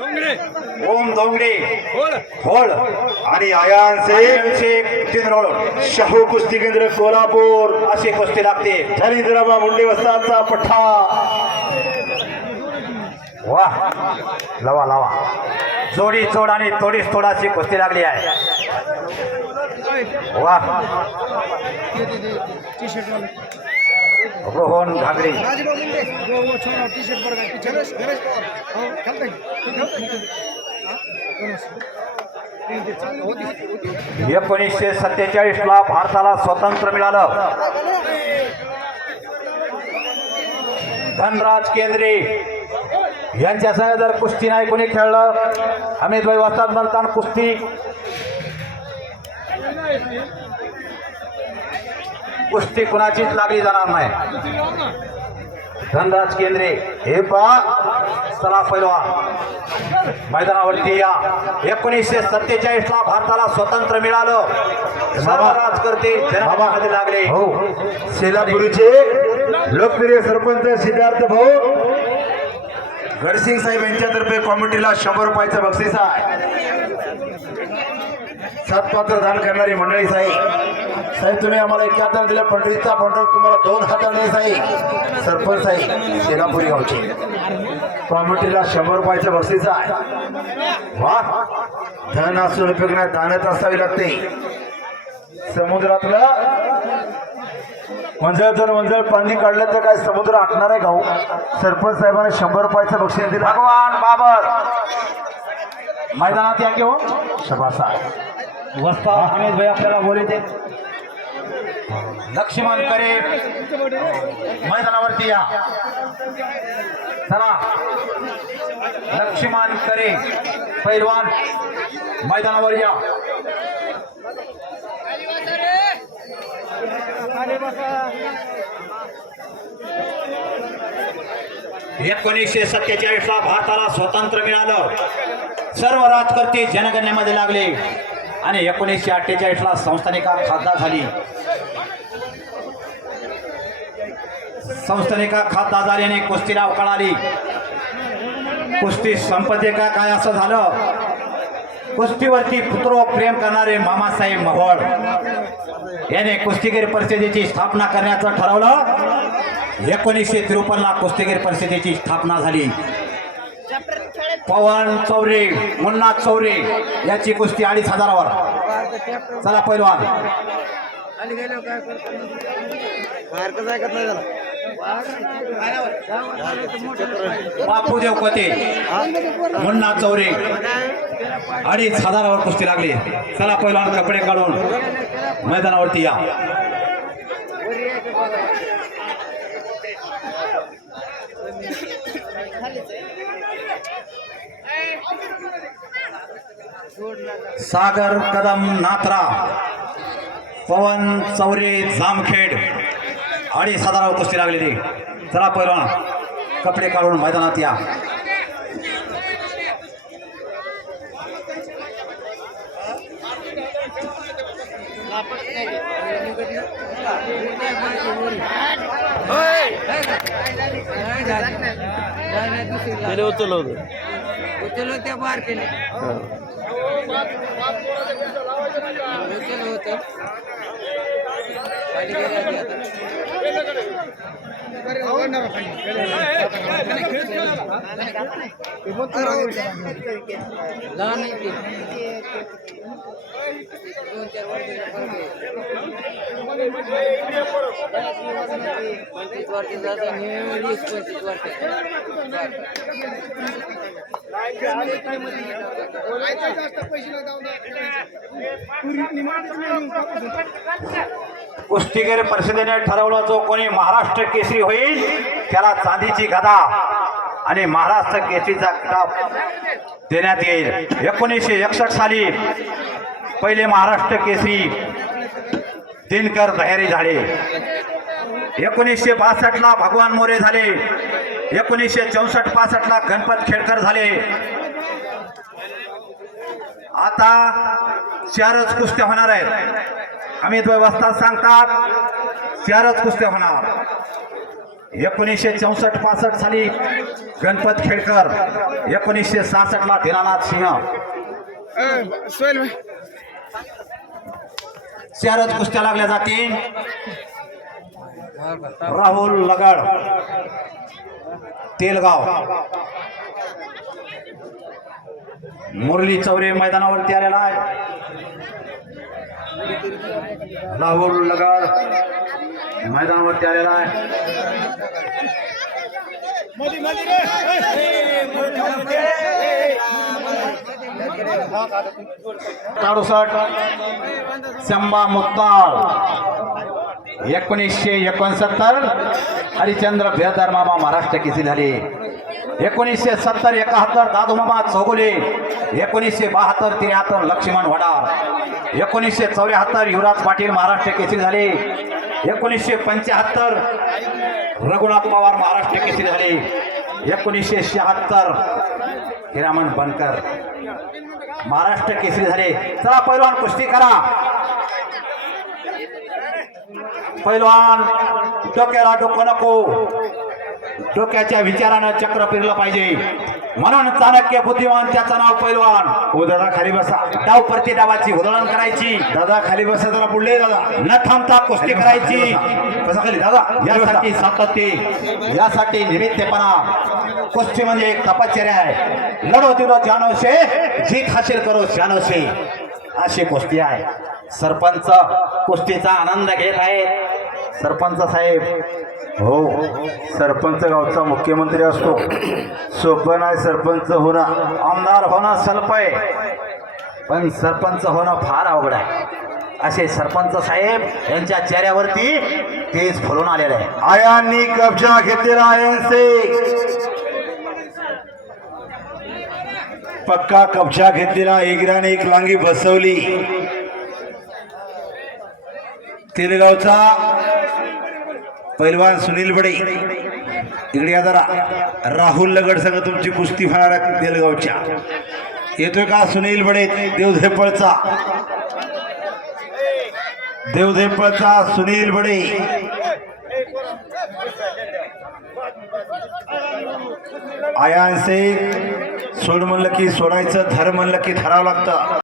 ओम दोंगडे. होळ आणि आयान शेख शाहू कुस्ती केंद्र कोल्हापूर अशी कुस्ती लागते. धनींद्रबा मुंडे वस्ताचा पठ्ठा. वा. लावा लावा. जोडी चोड आणि तोडीस तोडाची कुस्ती लागली आहे. वा. टी शर्ट रोहन घागरे एकोणीसशे सत्तेचाळीस ला भारताला स्वातंत्र्य मिळालं. धनराज केंद्रे. यांच्यासह जर कुस्ती नाही कोणी खेळलं अमित भाई वस्ताद म्हणताना कुस्ती. कुस्ती कुणाचीच लागली जाणार नाही. धनराज केंद्रे हे चला पैलवान. मैदानावरती या. एकोणीसशे सत्तेचाळीस ला भारताला स्वातंत्र्य मिळालं. सर्व राजकर्ते जनमानसामध्ये लागले. हो. सेलापुरीचे लोकप्रिय सरपंच सिद्धार्थ भाऊ. गडसिंग साहेब यांच्यातर्फे कॉमिटीला शंभर रुपयाचं बक्षीस आहे. सात पात्र दान करणारी मंडळी साहेब. साहेब तुम्ही आम्हाला एकाहत्तर दिलं. पंढरीचा पंढर तुम्हाला दोन हाताने साहेब सरपंच साहेब सेलापुरी गावचे. कॉमिटीला शंभर रुपयाचं बक्षीस आहे. वा. धन असून उपयोग नाही दानच असावी लागते. समुद्रातलं मंजळ जर मंजळ पाणी काढलं तर काय समुद्र आटणार आहे गाऊ? सरपंच साहेबांना शंभर रुपयाचं बक्षीस दिलं. भगवान बाबर. मैदानात या की हो? शबासा वस्ता अमित भाई आपल्याला बोलते लक्ष्मण करे. मैदानावरती या. चला. लक्ष्मण करे. पैलवान मैदानावर या. एकोणीसशे सत्तेचाळीसला भारताला स्वातंत्र्य मिळालं. सर्व राजकर्ते जनगणनेमध्ये लागले. आणि एकोणीसशे अठ्ठेचाळीसला संस्थानिका खासदार झाली. संस्थानिका आजार झाल्याने कुस्तीला अवकाळ आली कुस्ती संपते का? काय असं झालं? कुस्तीवरती पुत्र प्रेम करणारे मामासाहेब महोळ याने कुस्तीगीर परिषदेची स्थापना करण्याचं ठरवलं. एकोणीसशे त्रेपन्नला कुस्तीगीर परिषदेची स्थापना झाली. पवन चौरे मुन्ना चौरे याची कुस्ती अडीच हजारावर. चला पैलवान. खाली गेलो काय करतो बाहेर कसं ऐकत नाही त्याला बापूदेव कोते. मुन्ना चौरे. अडीच हजारावर कुस्ती लागली. चला पैलवान कपडे काढून मैदानावरती या. सागर कदम नात्रा. पवन चौरे जामखेड अडीच हजारावर कुस्ती लागलेली. चला पैलवान कपडे काढून मैदानात या. केले. होतं. आता. लहान आहे ते. दोन चार पंचवीस वर्षाचा आता वीस पंचवीस कुस्तीगीर परिषदेने ठरवलं जो कोणी महाराष्ट्र केसरी होईल त्याला चांदीची गदा आणि महाराष्ट्र केसरीचा किताब देण्यात येईल. एकोणीसशे एकसष्ट साली पहिले महाराष्ट्र केसरी दिनकर तयारी झाले. एकोणीसशे बासष्टला भगवान मोरे झाले. एकोणीसशे चौसष्ट पासष्टला गणपत खेडकर झाले. आता चारच कुस्त्या होणार आहेत. अमित भाई वस्ताद सांगतात चारच कुस्त्या होणार. एकोणीसशे चौसष्ट पासष्ट साली गणपत खेडकर एकोणीसशे सहासष्टला दिनानाथ सिंह. चारच कुस्त्या लागल्या जातील. राहुल लगड. तेलगाव. मुरली चौरे मैदानावरती आलेला आहे. राहुल लगाड मैदानावरती आलेला आहे. अडुसष्ट संबा मुक्ताळ एकोणीसशे एकोणसत्तर हरिचंद्र बेहदार मामा महाराष्ट्र केसी झाले एकोणीसशे सत्तर एकाहत्तर दादोबाबा चौगुले. एकोणीसशे बहात्तर त्र्याहत्तर लक्ष्मण वडार. एकोणीसशे चौऱ्याहत्तर युवराज पाटील महाराष्ट्र केसरी झाले. एकोणीसशे पंच्याहत्तर रघुनाथ पवार महाराष्ट्र केसरी झाले. एकोणीसशे शहात्तर हिरामण बनकर महाराष्ट्र केसरी झाले. चला पैलवान कुस्ती करा. पैलवान डोक्याला डोकं नको. डोक्याच्या विचारानं चक्र फिरलं पाहिजे. म्हणून चाणक्य बुद्धिमान त्याचं नाव पैलवान. हो दादा खाली बसा. डाव प्रति डावाची उधळण करायची. दादा खाली बसा जरा पुढले दादा. न थांबता कुस्ती करायची. बसा. खाली दादा. यासाठी सातत्य यासाठी निमित्तपणा. कुस्ती म्हणजे एक तपश्चर्या आहे. लढो दिलो जानोशे जीत हासिल करो जानोशे अशी कुस्ती आहे. सरपंच कुस्तीचा आनंद घेत आहेत. सरपंच साहेब हो सरपंच गावचा मुख्यमंत्री असतो. सोपं नाही सरपंच होणं आमदार होणं सल्प आहे. पण सरपंच होणं फार अवघड आहे. असे सरपंच साहेब यांच्या चेहऱ्यावरती तेज फुलून आलेलं आहे. आयांनी कब्जा घेतलेला आयांचे पक्का कब्जा घेतलेला एकराने एक लांगी बसवली. तेलगावचा पैलवान सुनील बडे. इकडे या जरा. राहुल लगड संघ तुमची कुस्ती होणार आहे तेलगावच्या येतोय का सुनील बडे? देवधेपळचा. देवधेपळचा सुनील बडे. आयांसे सोड म्हणलं की सोडायचं धर म्हणलं की धरावं लागतं.